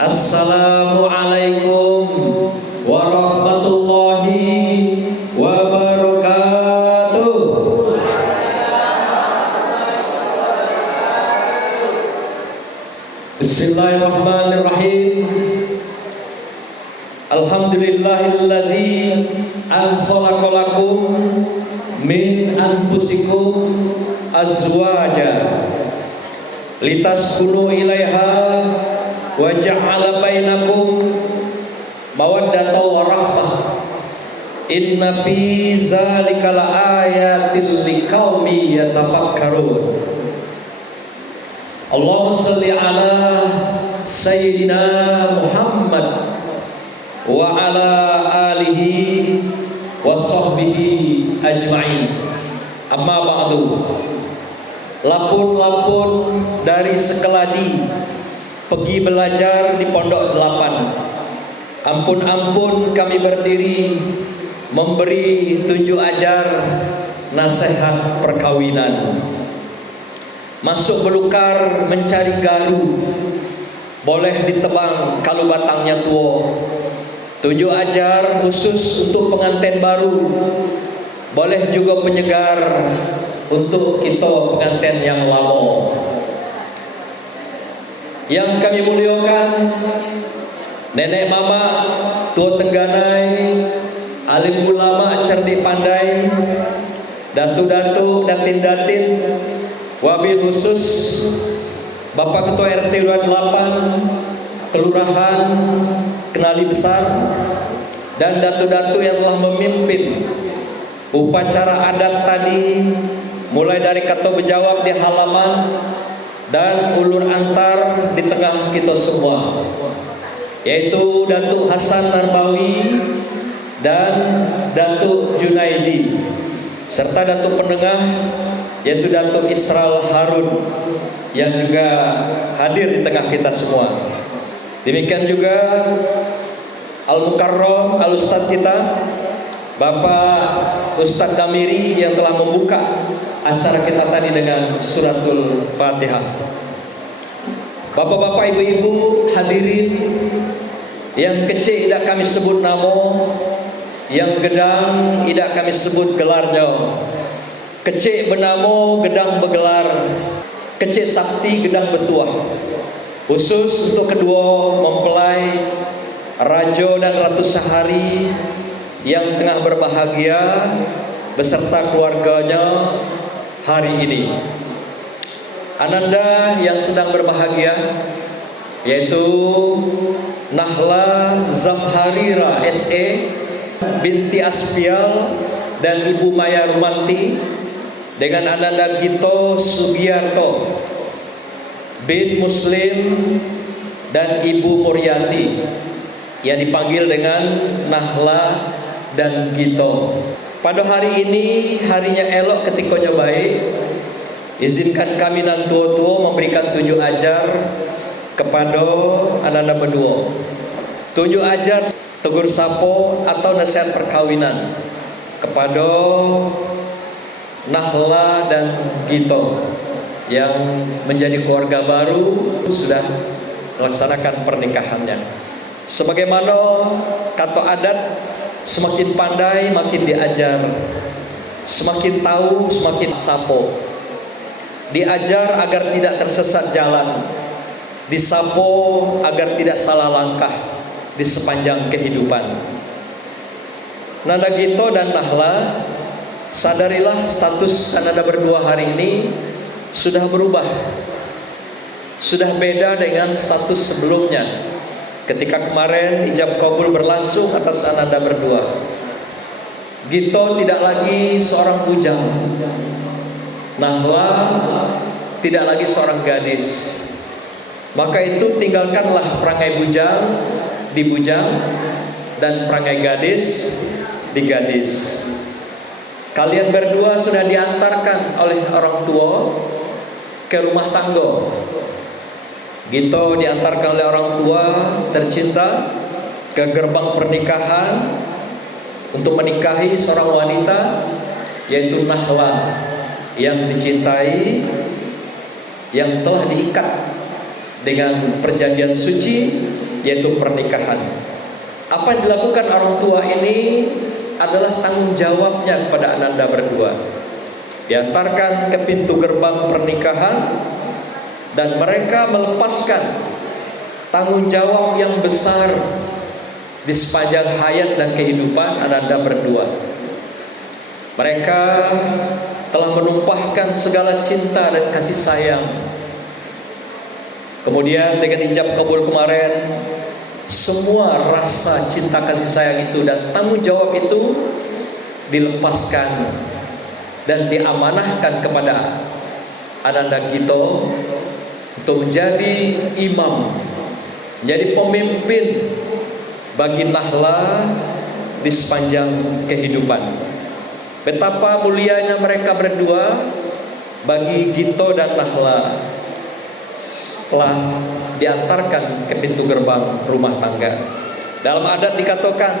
Assalamualaikum warahmatullahi wabarakatuh. Bismillahirrahmanirrahim. Alhamdulillahillazi khalaqalakum min anfusikum azwaja litaskunu ilaiha wa ja'ala bainakum mawaddatan wa rahmah. Inna fi dzalika laayatil liqaumi yatafakkarun. Allahumma shalli ala sayyidina Muhammad wa ala alihi wa sahbihi ajma'in. Amma ba'du. Lapun-lapun dari Sekeladi pergi belajar di Pondok 8. Ampun-ampun kami berdiri memberi tunjuk ajar nasihat perkawinan. Masuk belukar mencari garu, boleh ditebang kalau batangnya tua. Tunjuk ajar khusus untuk pengantin baru, boleh juga penyegar untuk kita pengantin yang lama. Yang kami muliakan, nenek mama, tua tengganai, alim ulama cerdik pandai, datu-datu, datin-datin, wabil khusus Bapak Ketua RT 28 Kelurahan Kenali Besar, dan datu-datu yang telah memimpin upacara adat tadi, mulai dari kata berjawab di halaman dan ulur antar di tengah kita semua, yaitu Datuk Hasan Narbawi dan Datuk Junaidi, serta Datuk Penengah yaitu Datuk Isral Harun yang juga hadir di tengah kita semua. Demikian juga Al-Mukarram Al-Ustadz kita Bapak Ustadz Damiri yang telah membuka acara kita tadi dengan suratul Fatihah. Bapak-bapak, ibu-ibu hadirin yang kecil tidak kami sebut nama, yang gedang tidak kami sebut gelarnya. Kecil bernama, gedang bergelar. Kecil sakti, gedang bertuah. Khusus untuk kedua mempelai Raja dan Ratu Sahari yang tengah berbahagia beserta keluarganya hari ini. Ananda yang sedang berbahagia yaitu Nahla Zamharira SE binti Aspial dan Ibu Maya Rumanti, dengan Ananda Gito Sugiarto bin Muslim dan Ibu Muryati yang dipanggil dengan Nahla dan Gito. Pada hari ini, harinya elok ketikanya baik, izinkan kami nan tua-tua memberikan tunjuk ajar kepada Ananda berdua. Tunjuk ajar tegur sapo atau nasihat perkawinan kepada Nahla dan Gito yang menjadi keluarga baru, sudah melaksanakan pernikahannya. Sebagaimana kata adat, semakin pandai makin diajar, semakin tahu semakin sapo. Diajar agar tidak tersesat jalan, disapo agar tidak salah langkah di sepanjang kehidupan. Nanda Gito dan Nahla, sadarilah status Ananda berdua hari ini sudah berubah, sudah beda dengan status sebelumnya. Ketika kemarin ijab kabul berlangsung atas Ananda berdua, Gito tidak lagi seorang bujang, Nahla tidak lagi seorang gadis. Maka itu tinggalkanlah perangai bujang di bujang dan perangai gadis di gadis. Kalian berdua sudah diantarkan oleh orang tua ke rumah tangga. Gito diantarkan oleh orang tua tercinta ke gerbang pernikahan untuk menikahi seorang wanita, yaitu Nahla yang dicintai, yang telah diikat dengan perjanjian suci yaitu pernikahan. Apa yang dilakukan orang tua ini adalah tanggung jawabnya kepada ananda berdua. Diantarkan ke pintu gerbang pernikahan, dan mereka melepaskan tanggung jawab yang besar di sepanjang hayat dan kehidupan ananda berdua. Mereka telah menumpahkan segala cinta dan kasih sayang. Kemudian dengan ijab kabul kemarin, semua rasa cinta kasih sayang itu dan tanggung jawab itu dilepaskan dan diamanahkan kepada ananda Gito untuk menjadi imam, menjadi pemimpin bagi Nahla di sepanjang kehidupan. Betapa mulianya mereka berdua bagi Gito dan Nahla setelah diantarkan ke pintu gerbang rumah tangga. Dalam adat dikatakan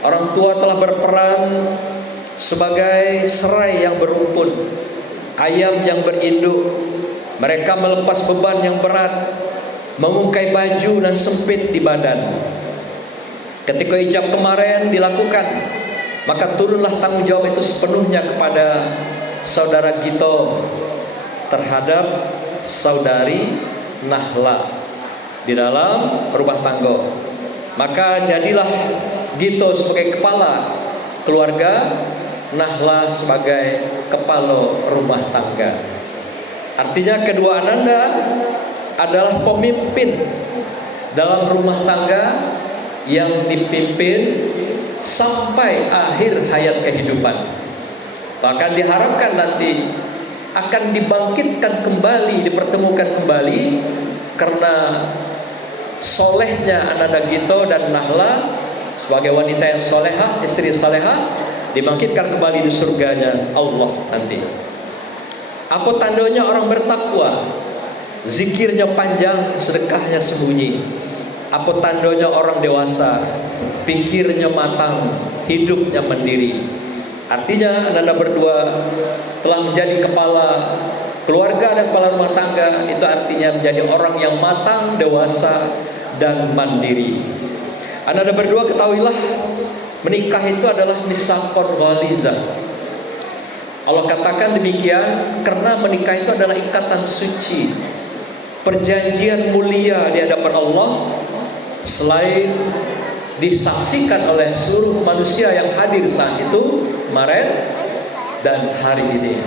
orang tua telah berperan sebagai serai yang berumpun, ayam yang berinduk. Mereka melepas beban yang berat, memungkai baju dan sempit di badan. Ketika ijab kemarin dilakukan, maka turunlah tanggung jawab itu sepenuhnya kepada saudara Gito terhadap saudari Nahla di dalam rumah tangga. Maka jadilah Gito sebagai kepala keluarga, Nahla sebagai kepala rumah tangga. Artinya kedua ananda adalah pemimpin dalam rumah tangga yang dipimpin sampai akhir hayat kehidupan. Bahkan diharapkan nanti akan dibangkitkan kembali, dipertemukan kembali, karena solehnya ananda Gito dan Nahla sebagai wanita yang solehah, istri solehah, dibangkitkan kembali di surganya Allah nanti. Apa tandanya orang bertakwa? Zikirnya panjang, sedekahnya sembunyi. Apa tandanya orang dewasa? Pikirnya matang, hidupnya mandiri. Artinya ananda berdua telah menjadi kepala keluarga dan kepala rumah tangga. Itu artinya menjadi orang yang matang, dewasa, dan mandiri. Ananda berdua ketahuilah, menikah itu adalah misaqon ghalizah. Allah katakan demikian karena menikah itu adalah ikatan suci, perjanjian mulia di hadapan Allah, selain disaksikan oleh seluruh manusia yang hadir saat itu, kemarin dan hari ini.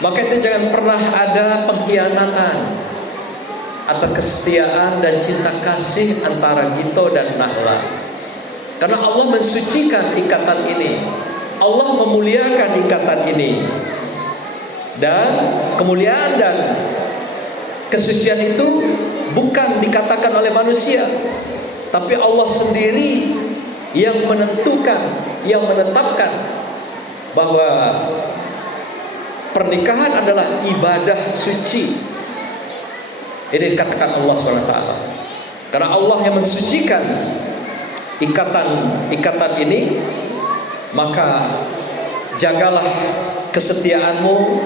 Maka itu jangan pernah ada pengkhianatan atau kesetiaan dan cinta kasih antara Gito dan Nahla, karena Allah mensucikan ikatan ini, Allah memuliakan ikatan ini. Dan kemuliaan dan kesucian itu bukan dikatakan oleh manusia, tapi Allah sendiri yang menentukan, yang menetapkan bahwa pernikahan adalah ibadah suci. Ini dikatakan Allah SWT. Karena Allah yang mensucikan ikatan ini, maka jagalah kesetiaanmu,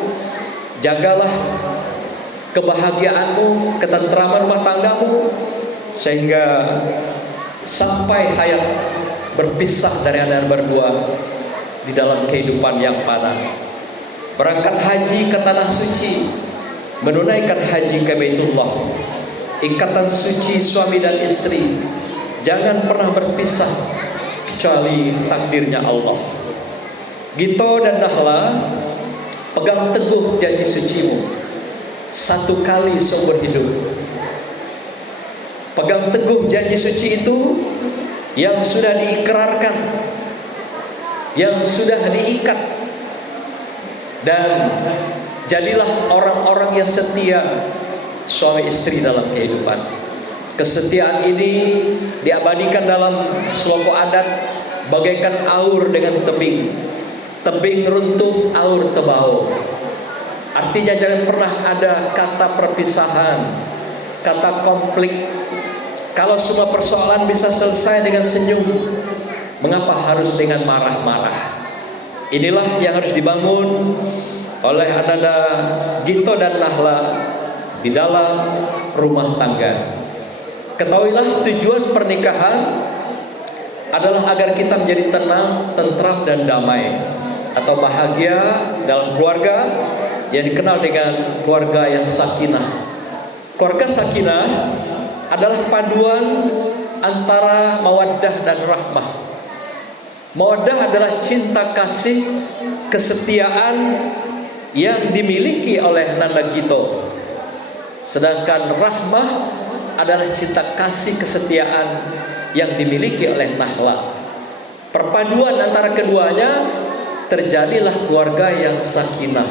jagalah kebahagiaanmu, ketentraman rumah tanggamu, sehingga sampai hayat berpisah dari anda berdua di dalam kehidupan yang panah. Berangkat haji ke tanah suci, menunaikan haji ke Baitullah, ikatan suci suami dan istri jangan pernah berpisah kecuali takdirnya Allah. Gito dan Nahla, pegang teguh janji sucimu satu kali seumur hidup. Pegang teguh janji suci itu yang sudah diikrarkan, yang sudah diikat, dan jadilah orang-orang yang setia suami istri dalam kehidupan. Kesetiaan ini diabadikan dalam seloko adat bagaikan aur dengan tebing. Tebing runtuh, aur tebau. Artinya jangan pernah ada kata perpisahan, kata konflik. Kalau semua persoalan bisa selesai dengan senyum, mengapa harus dengan marah-marah? Inilah yang harus dibangun oleh ananda Gito dan Nahla di dalam rumah tangga. Ketahuilah tujuan pernikahan adalah agar kita menjadi tenang, tentram dan damai, atau bahagia dalam keluarga yang dikenal dengan keluarga yang sakinah. Keluarga sakinah adalah paduan antara mawaddah dan rahmah. Mawaddah adalah cinta kasih, kesetiaan yang dimiliki oleh Nanda Gito. Sedangkan rahmah adalah cinta kasih, kesetiaan yang dimiliki oleh Nahla. Perpaduan antara keduanya, terjadilah keluarga yang sakinah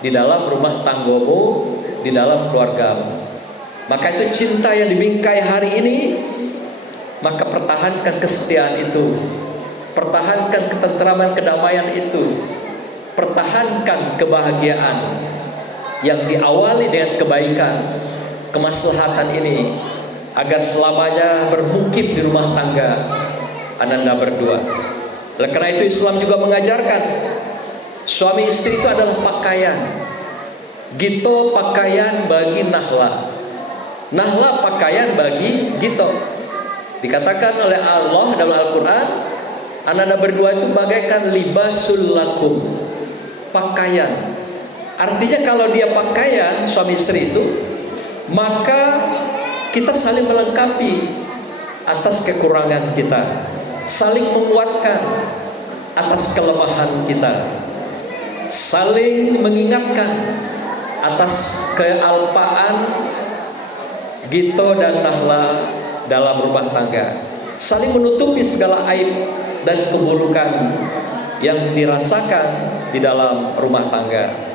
di dalam rumah tanggamu, di dalam keluargamu. Maka itu cinta yang dibingkai hari ini, maka pertahankan kesetiaan itu, pertahankan ketentraman, kedamaian itu, pertahankan kebahagiaan yang diawali dengan kebaikan, kemaslahatan ini, agar selamanya bermukim di rumah tangga Ananda berdua. Oleh karena itu Islam juga mengajarkan suami istri itu adalah pakaian. Gito pakaian bagi Nahla, Nahla pakaian bagi Gito. Dikatakan oleh Allah dalam Al-Quran, Ananda berdua itu bagaikan libasul lakum, pakaian. Artinya kalau dia pakaian, suami istri itu, maka kita saling melengkapi atas kekurangan kita, saling menguatkan atas kelemahan kita, saling mengingatkan atas kealpaan Gito dan Nahla dalam rumah tangga, saling menutupi segala aib dan keburukan yang dirasakan di dalam rumah tangga.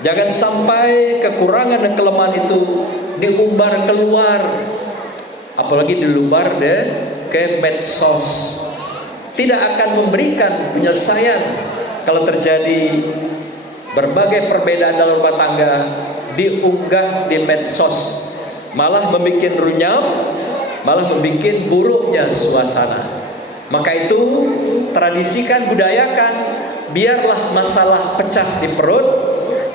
Jangan sampai kekurangan dan kelemahan itu diumbar keluar, apalagi dilumbar ke medsos. Tidak akan memberikan penyelesaian kalau terjadi berbagai perbedaan dalam rumah tangga diunggah di medsos, malah membuat runyam, malah membuat buruknya suasana. Maka itu tradisikan, budayakan, biarlah masalah pecah di perut,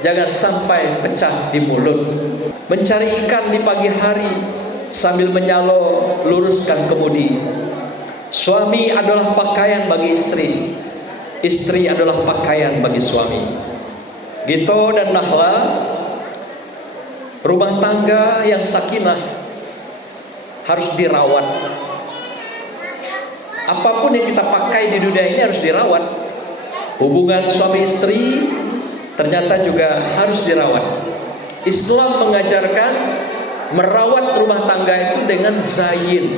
jangan sampai pecah di mulut. Mencari ikan di pagi hari sambil menyalo luruskan kemudi. Suami adalah pakaian bagi istri, istri adalah pakaian bagi suami. Gito dan Nahla, rumah tangga yang sakinah harus dirawat. Apapun yang kita pakai di dunia ini harus dirawat. Hubungan suami istri ternyata juga harus dirawat. Islam mengajarkan merawat rumah tangga itu dengan zayin.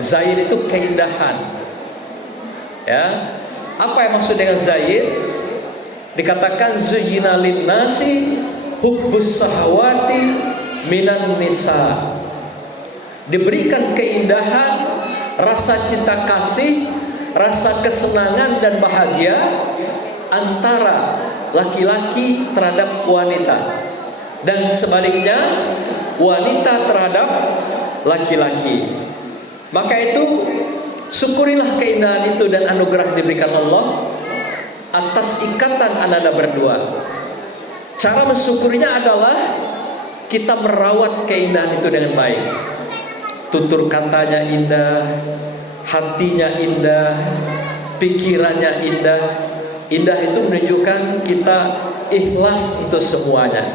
Zayin itu keindahan. Ya, apa yang maksud dengan zayin? Dikatakan zuyyina linnasi hubbus sahawati minan nisa. Diberikan keindahan, rasa cinta kasih, rasa kesenangan dan bahagia antara laki-laki terhadap wanita, dan sebaliknya wanita terhadap laki-laki. Maka itu syukurilah keindahan itu dan anugerah diberikan Allah atas ikatan Ananda berdua. Cara mensyukurinya adalah kita merawat keindahan itu dengan baik. Tutur katanya indah, hatinya indah, pikirannya indah. Indah itu menunjukkan kita ikhlas untuk semuanya.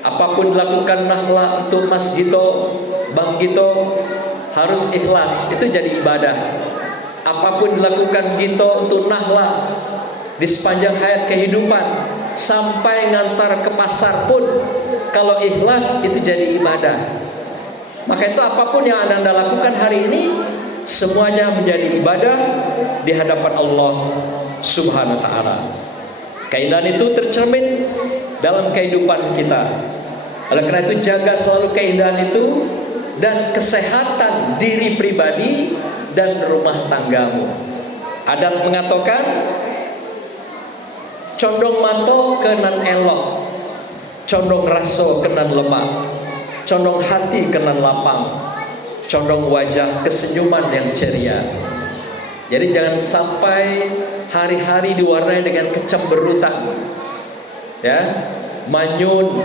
Apapun dilakukan Nahla untuk Mas Gito, Bang Gito, harus ikhlas. Itu jadi ibadah. Apapun dilakukan Gito untuk Nahla di sepanjang hayat kehidupan, sampai ngantar ke pasar pun, kalau ikhlas itu jadi ibadah. Maka itu apapun yang Anda lakukan hari ini, semuanya menjadi ibadah di hadapan Allah Subhanahu wa ta'ala. Keindahan itu tercermin dalam kehidupan kita. Oleh karena itu jaga selalu keindahan itu dan kesehatan diri pribadi dan rumah tanggamu. Adat mengatakan condong mato kenan elok, condong raso kenan lemak, condong hati kenan lapang, condong wajah kesenyuman yang ceria. Jadi jangan sampai hari-hari diwarnai dengan kecemberutan, ya, manyun,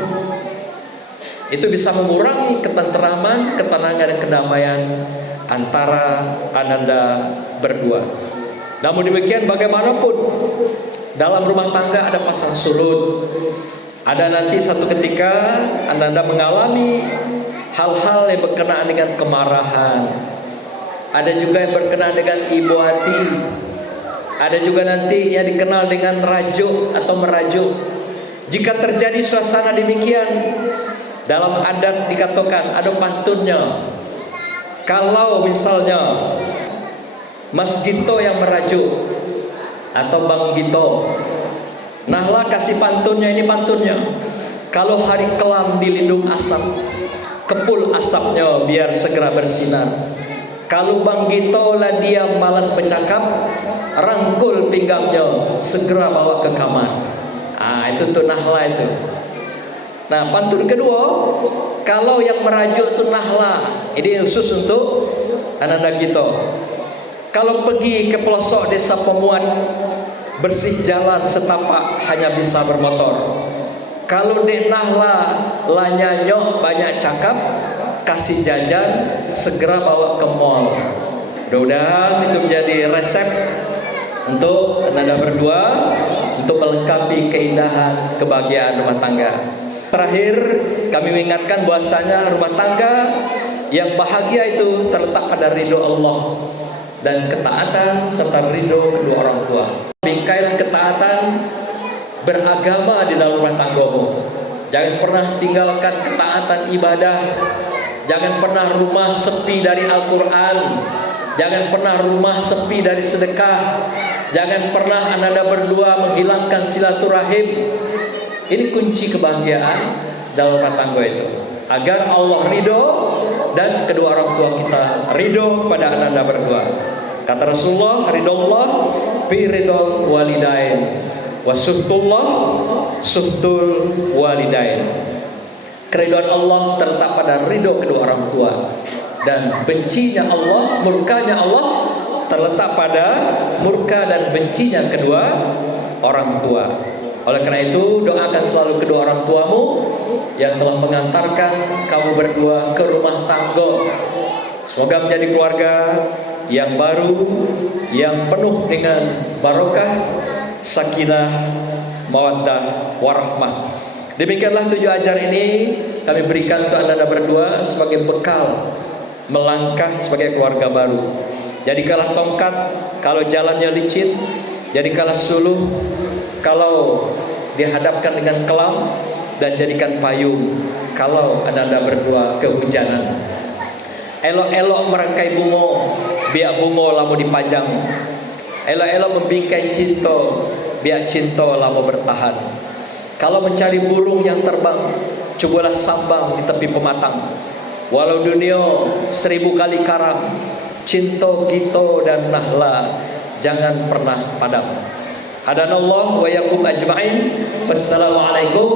Itu bisa mengurangi ketenteraman, ketenangan dan kedamaian antara ananda berdua. Namun demikian bagaimanapun dalam rumah tangga ada pasang surut. Ada nanti satu ketika ananda mengalami hal-hal yang berkenaan dengan kemarahan. Ada juga yang berkenaan dengan ibu hati. Ada juga nanti yang dikenal dengan rajuk atau merajuk. Jika terjadi suasana demikian, dalam adat dikatakan ada pantunnya. Kalau misalnya Mas Gito yang merajuk atau Bang Gito, nahlah kasih pantunnya, ini pantunnya. Kalau hari kelam dilindung asap, kepul asapnya biar segera bersinar. Kalau Bang Gito lah dia malas bercakap, rangkul pinggangnya, segera bawa ke kamar. Itu tuh nahla itu. Nah, pantun kedua, kalau yang merajuk itu nahla, ini khusus untuk ananda Gito. Kalau pergi ke pelosok desa pemuat, bersih jalan setapak hanya bisa bermotor. Kalau dek nahla lanya nyok banyak cakap, kasih jajan, segera bawa ke mall. Mudah-mudahan itu menjadi resep untuk ananda berdua untuk melengkapi keindahan kebahagiaan rumah tangga. Terakhir, kami mengingatkan bahwasanya rumah tangga yang bahagia itu terletak pada ridho Allah dan ketaatan serta ridho kedua orang tua. Bingkailah ketaatan beragama di dalam rumah tanggamu. Jangan pernah tinggalkan ketaatan ibadah. Jangan pernah rumah sepi dari Al-Quran. Jangan pernah rumah sepi dari sedekah. Jangan pernah ananda berdua menghilangkan silaturahim. Ini kunci kebahagiaan dalam rumah tangga itu, agar Allah ridho dan kedua orang tua kita ridho kepada ananda berdua. Kata Rasulullah, ridho Allah fi ridho walidain wa suhtullah suhtul walidain. Keridhaan Allah terletak pada ridho kedua orang tua, dan bencinya Allah, murkanya Allah terletak pada murka dan bencinya kedua orang tua. Oleh karena itu, doakan selalu kedua orang tuamu yang telah mengantarkan kamu berdua ke rumah tangga. Semoga menjadi keluarga yang baru, yang penuh dengan barokah, sakinah, mawaddah, warahmah. Demikianlah 7 ajar ini kami berikan untuk anda berdua sebagai bekal melangkah sebagai keluarga baru. Jadikanlah tongkat kalau jalannya licin, jadikanlah suluh kalau dihadapkan dengan kelam, dan jadikan payung kalau anda berdua kehujanan. Elok-elok merangkai bunga, biar bunga lama dipajang. Elok-elok membingkai cinta, biar cinta lama bertahan. Kalau mencari burung yang terbang, cobalah sambang di tepi pematang. Walau dunia 1000 kali karam, cinta Gito dan nahla jangan pernah padam. Hadanallah wa yakum ajma'in. Wassalamualaikum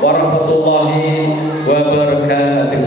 warahmatullahi wabarakatuh.